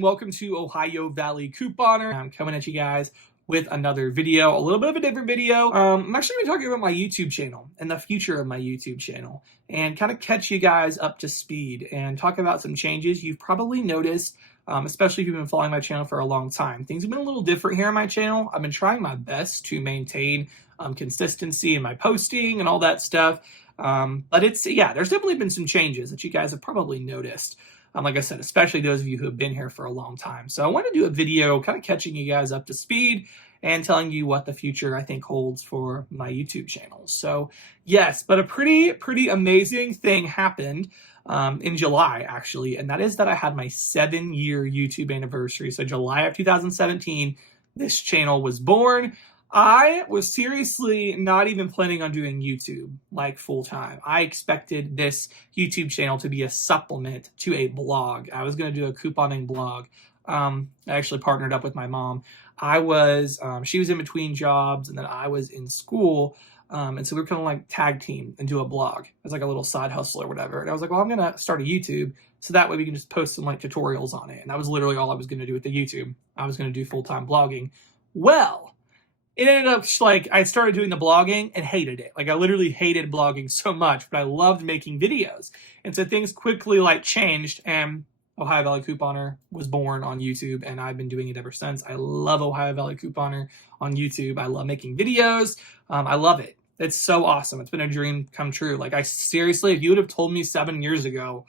and welcome to Ohio Valley Couponer. I'm coming at you guys with another video, a little bit of a different video. I'm actually going to be talking about my YouTube channel and the future of my YouTube channel and kind of catch you guys up to speed and talk about some changes you've probably noticed, especially if you've been following my channel for a long time. Things have been a little different here on my channel. I've been trying my best to maintain consistency in my posting and all that stuff. But there's definitely been some changes that you guys have probably noticed. Like I said, especially those of you who have been here for a long time. So I want to do a video kind of catching you guys up to speed and telling you what the future I think holds for my YouTube channel. So yes, but a pretty amazing thing happened in July, actually. And that is that I had my 7-year YouTube anniversary. So July of 2017, this channel was born. I was seriously not even planning on doing YouTube like full time. I expected this YouTube channel to be a supplement to a blog. I was going to do a couponing blog. I actually partnered up with my mom. She was in between jobs and then I was in school. And so we were kind of like tag team and do a blog as like a little side hustle or whatever. And I was like, well, I'm going to start a YouTube so that way we can just post some like tutorials on it. And that was literally all I was going to do with the YouTube. I was going to do full-time blogging. Well, it ended up like I started doing the blogging and hated it. Like I literally hated blogging so much, but I loved making videos. And so things quickly like changed and Ohio Valley Couponer was born on YouTube and I've been doing it ever since. I love Ohio Valley Couponer on YouTube. I love making videos. I love it. It's so awesome. It's been a dream come true. Like I seriously, if you would have told me 7 years ago,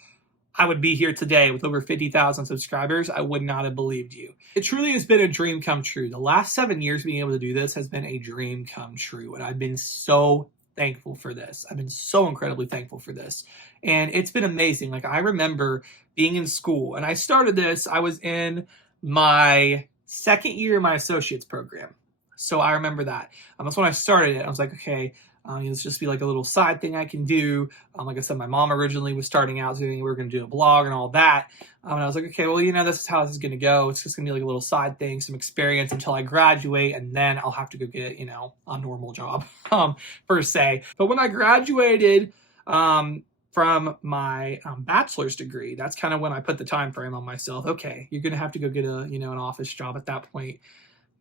I would be here today with over 50,000 subscribers, I would not have believed you. It truly has been a dream come true. The last 7 years being able to do this has been a dream come true. And I've been so thankful for this. I've been so incredibly thankful for this. And it's been amazing. Like I remember being in school and I started this, I was in my second year of my associate's program. So I remember that. That's when I started it. I was like, okay, let's just be like a little side thing I can do. Like I said, my mom originally was starting out doing, we were going to do a blog and all that. And I was like, okay, well, this is how this is going to go. It's just going to be like a little side thing, some experience until I graduate. And then I'll have to go get, a normal job, per se. But when I graduated, from my bachelor's degree, that's kind of when I put the time frame on myself. Okay, you're going to have to go get an office job at that point.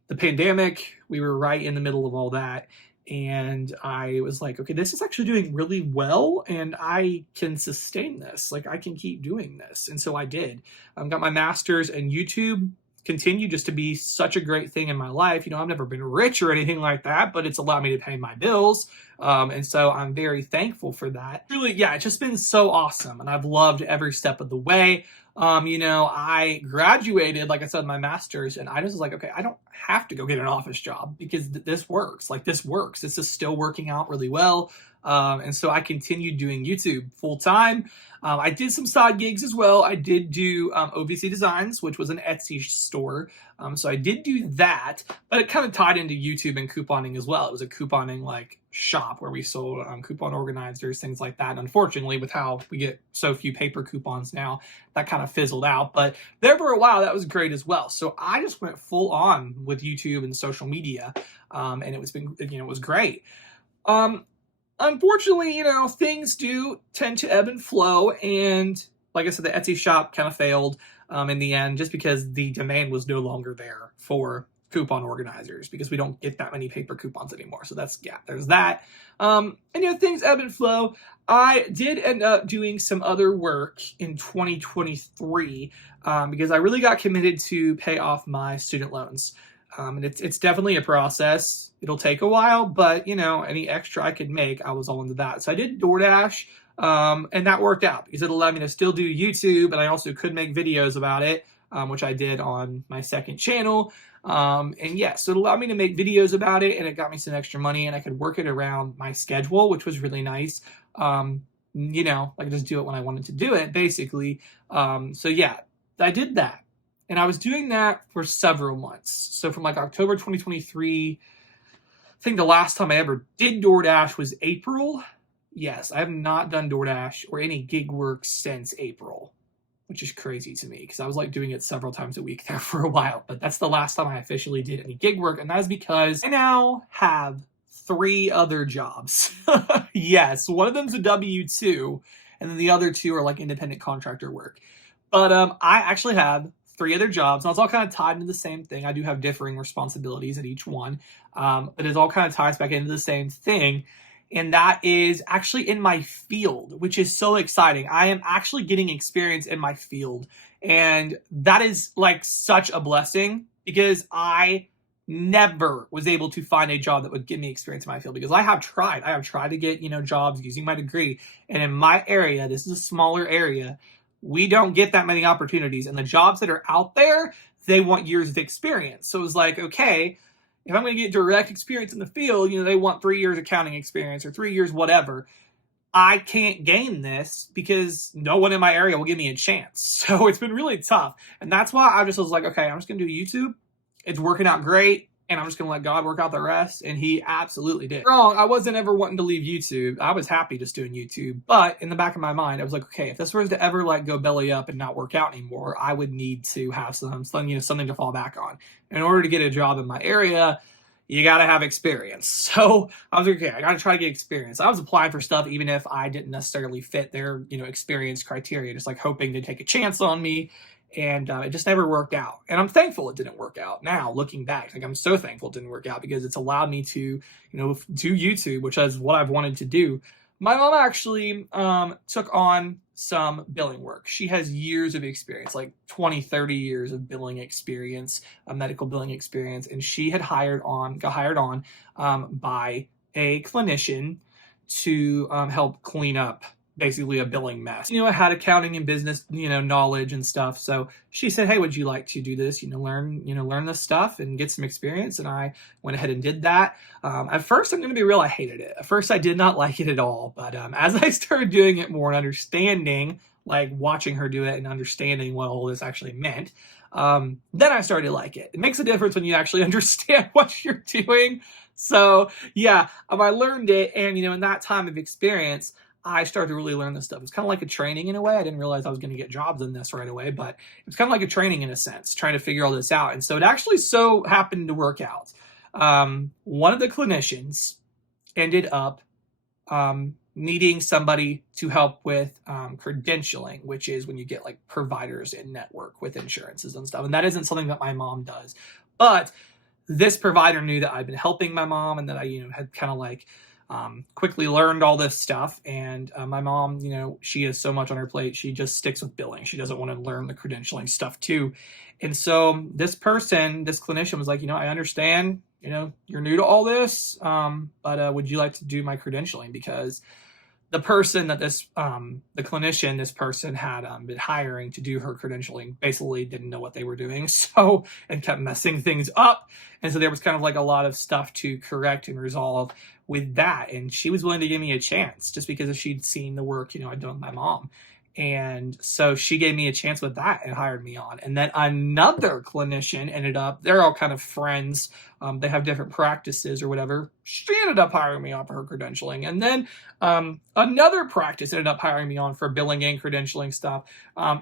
The pandemic, we were right in the middle of all that. And I was like, okay, this is actually doing really well and I can sustain this. Like I can keep doing this. And so I did. Got my master's and YouTube continued just to be such a great thing in my life. I've never been rich or anything like that, but it's allowed me to pay my bills. And so I'm very thankful for that. Really, yeah, it's just been so awesome. And I've loved every step of the way. I graduated, like I said, my master's, and I just was like, okay, I don't have to go get an office job because this works. Like this works. This is still working out really well. And so I continued doing YouTube full time. I did some side gigs as well. I did do OVC Designs, which was an Etsy store. So I did do that, but it kind of tied into YouTube and couponing as well. It was a couponing like shop where we sold coupon organizers, things like that. And unfortunately, with how we get so few paper coupons now, that kind of fizzled out. But there for a while, that was great as well. So I just went full on with YouTube and social media, and it was great. Unfortunately, things do tend to ebb and flow. And like I said, the Etsy shop kind of failed in the end just because the demand was no longer there for coupon organizers because we don't get that many paper coupons anymore. So there's that. And things ebb and flow. I did end up doing some other work in 2023 because I really got committed to pay off my student loans. And it's definitely a process. It'll take a while, but any extra I could make, I was all into that. So I did DoorDash, and that worked out because it allowed me to still do YouTube, and I also could make videos about it, which I did on my second channel. So it allowed me to make videos about it, and it got me some extra money, and I could work it around my schedule, which was really nice. I could just do it when I wanted to do it, basically. I did that. And I was doing that for several months. So from like October 2023, I think the last time I ever did DoorDash was April. Yes, I have not done DoorDash or any gig work since April, which is crazy to me because I was like doing it several times a week there for a while. But that's the last time I officially did any gig work. And that is because I now have 3 other jobs. Yes, one of them's a W-2 and then the other 2 are like independent contractor work. But I actually have 3 other jobs. Now, it's all kind of tied into the same thing. I do have differing responsibilities at each one, but it all kind of ties back into the same thing. And that is actually in my field, which is so exciting. I am actually getting experience in my field. And that is like such a blessing, because I never was able to find a job that would give me experience in my field, because I have tried to get, jobs using my degree. And in my area, this is a smaller area, we don't get that many opportunities. And the jobs that are out there, they want years of experience. So it was like, okay, if I'm going to get direct experience in the field, they want 3 years accounting experience or 3 years, whatever. I can't gain this because no one in my area will give me a chance. So it's been really tough. And that's why I just was like, okay, I'm just going to do YouTube. It's working out great. And I'm just going to let God work out the rest. And he absolutely did. Wrong. I wasn't ever wanting to leave YouTube. I was happy just doing YouTube. But in the back of my mind, I was like, okay, if this was to ever go belly up and not work out anymore, I would need to have something to fall back on. In order to get a job in my area, you got to have experience. So I was like, okay, I got to try to get experience. I was applying for stuff even if I didn't necessarily fit their, experience criteria, just hoping to take a chance on me. And it just never worked out. And I'm thankful it didn't work out. Now, looking back, I'm so thankful it didn't work out, because it's allowed me to, do YouTube, which is what I've wanted to do. My mom actually took on some billing work. She has years of experience, 20, 30 years of billing experience, medical billing experience. And she had got hired on by a clinician to help clean up basically a billing mess. I had accounting and business, knowledge and stuff. So she said, hey, would you like to do this, learn this stuff and get some experience? And I went ahead and did that. At first, I'm going to be real, I hated it. At first, I did not like it at all. But as I started doing it more and understanding, watching her do it and understanding what all this actually meant, then I started to like it. It makes a difference when you actually understand what you're doing. So yeah, I learned it. And, in that time of experience, I started to really learn this stuff. It's kind of like a training in a way. I didn't realize I was going to get jobs in this right away, but it's kind of like a training in a sense, trying to figure all this out. And so it actually so happened to work out. One of the clinicians ended up needing somebody to help with credentialing, which is when you get providers in network with insurances and stuff. And that isn't something that my mom does. But this provider knew that I'd been helping my mom and that I, had kind of quickly learned all this stuff. And my mom, she has so much on her plate. She just sticks with billing. She doesn't want to learn the credentialing stuff too. And so this clinician was like, I understand, you're new to all this, but would you like to do my credentialing? Because the person that this person had been hiring to do her credentialing basically didn't know what they were doing. So, and kept messing things up. And so there was kind of a lot of stuff to correct and resolve with that. And she was willing to give me a chance just because she'd seen the work, I'd done with my mom. And so she gave me a chance with that and hired me on. And then another clinician they're all kind of friends. They have different practices or whatever. She ended up hiring me on for her credentialing. And then another practice ended up hiring me on for billing and credentialing stuff.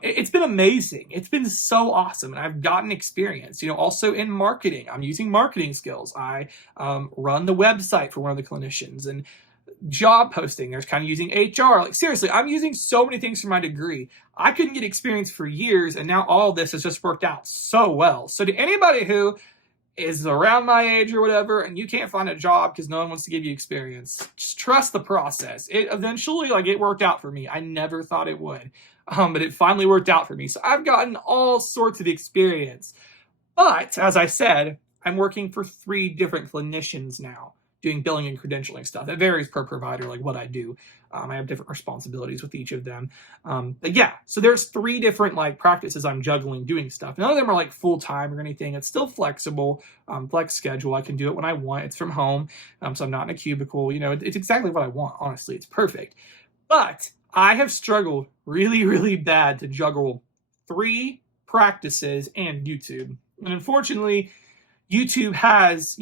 It's been amazing. It's been so awesome. And I've gotten experience, also in marketing. I'm using marketing skills. I run the website for one of the clinicians, and job posting. There's kind of using HR. Seriously, I'm using so many things from my degree. I couldn't get experience for years, and now all this has just worked out so well. So to anybody who is around my age or whatever, and you can't find a job because no one wants to give you experience, just trust the process. It eventually, it worked out for me. I never thought it would, but it finally worked out for me. So I've gotten all sorts of experience. But as I said, I'm working for 3 different clinicians now, doing billing and credentialing stuff. It varies per provider, what I do. I have different responsibilities with each of them. But yeah, so there's 3 different practices I'm juggling doing stuff. None of them are full-time or anything. It's still flexible, flex schedule. I can do it when I want. It's from home, so I'm not in a cubicle. It's exactly what I want. Honestly, it's perfect. But I have struggled really, really bad to juggle 3 practices and YouTube. And unfortunately, YouTube has,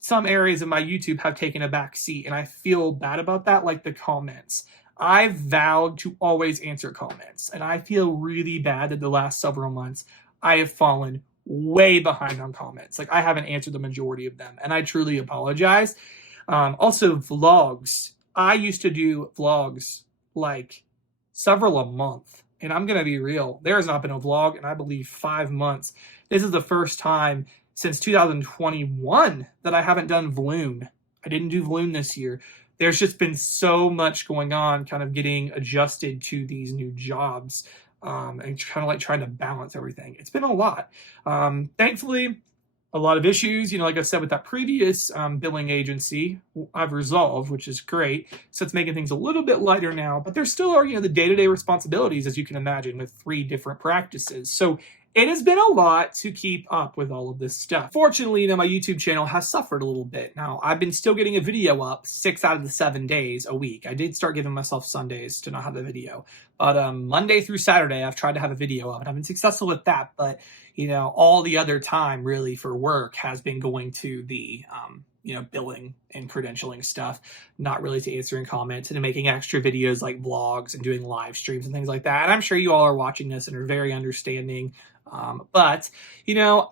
some areas of my YouTube have taken a back seat, and I feel bad about that, the comments. I've vowed to always answer comments, and I feel really bad that the last several months I have fallen way behind on comments. I haven't answered the majority of them, and I truly apologize. Also, vlogs. I used to do vlogs several a month. And I'm going to be real. There has not been a vlog in, I believe, 5 months. This is the first time since 2021 that I haven't done Vloon. I didn't do Vloon this year. There's just been so much going on, kind of getting adjusted to these new jobs, and kind of like trying to balance everything. It's been a lot. Thankfully, a lot of issues, like I said, with that previous billing agency, I've resolved, which is great. So it's making things a little bit lighter now, but there still are, the day-to-day responsibilities, as you can imagine, with 3 different practices. So it has been a lot to keep up with all of this stuff. Fortunately, my YouTube channel has suffered a little bit. Now, I've been still getting a video up 6 out of the 7 days a week. I did start giving myself Sundays to not have a video. But Monday through Saturday, I've tried to have a video up, and I've been successful with that. But, all the other time really for work has been going to the, billing and credentialing stuff, not really to answering comments and making extra videos like vlogs and doing live streams and things like that. And I'm sure you all are watching this and are very understanding. But,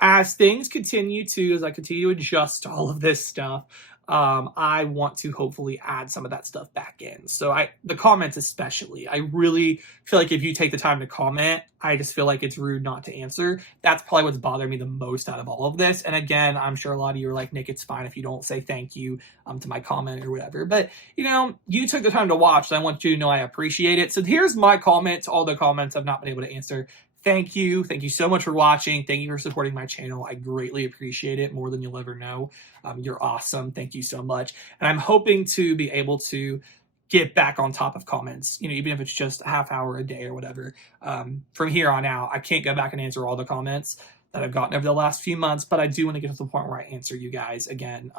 as things continue as I continue to adjust to all of this stuff, I want to hopefully add some of that stuff back in. So the comments especially, I really feel like if you take the time to comment, I just feel like it's rude not to answer. That's probably what's bothering me the most out of all of this. And again, I'm sure a lot of you are like, Nick, it's fine if you don't say thank you to my comment or whatever. But, you took the time to watch, and I want you to know I appreciate it. So here's my comment to all the comments I've not been able to answer. Thank you. Thank you so much for watching. Thank you for supporting my channel. I greatly appreciate it more than you'll ever know. You're awesome. Thank you so much. And I'm hoping to be able to get back on top of comments, even if it's just a half hour a day or whatever. From here on out, I can't go back and answer all the comments that I've gotten over the last few months, but I do want to get to the point where I answer you guys again,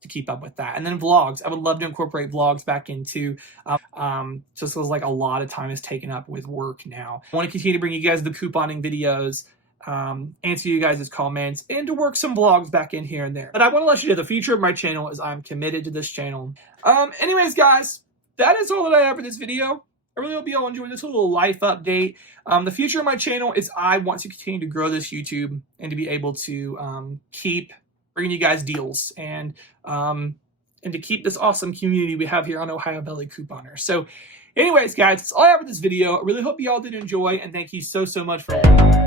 to keep up with that. And then vlogs. I would love to incorporate vlogs back into, just feels like a lot of time is taken up with work now. I want to continue to bring you guys the couponing videos, answer you guys' comments, and to work some vlogs back in here and there. But I want to let you know the future of my channel is I'm committed to this channel. Anyways, guys, that is all that I have for this video. I really hope you all enjoyed this little life update. The future of my channel is I want to continue to grow this YouTube and to be able to keep bringing you guys deals and to keep this awesome community we have here on Ohio Valley Couponer. So anyways, guys, that's all I have for this video. I really hope you all did enjoy, and thank you so much for watching.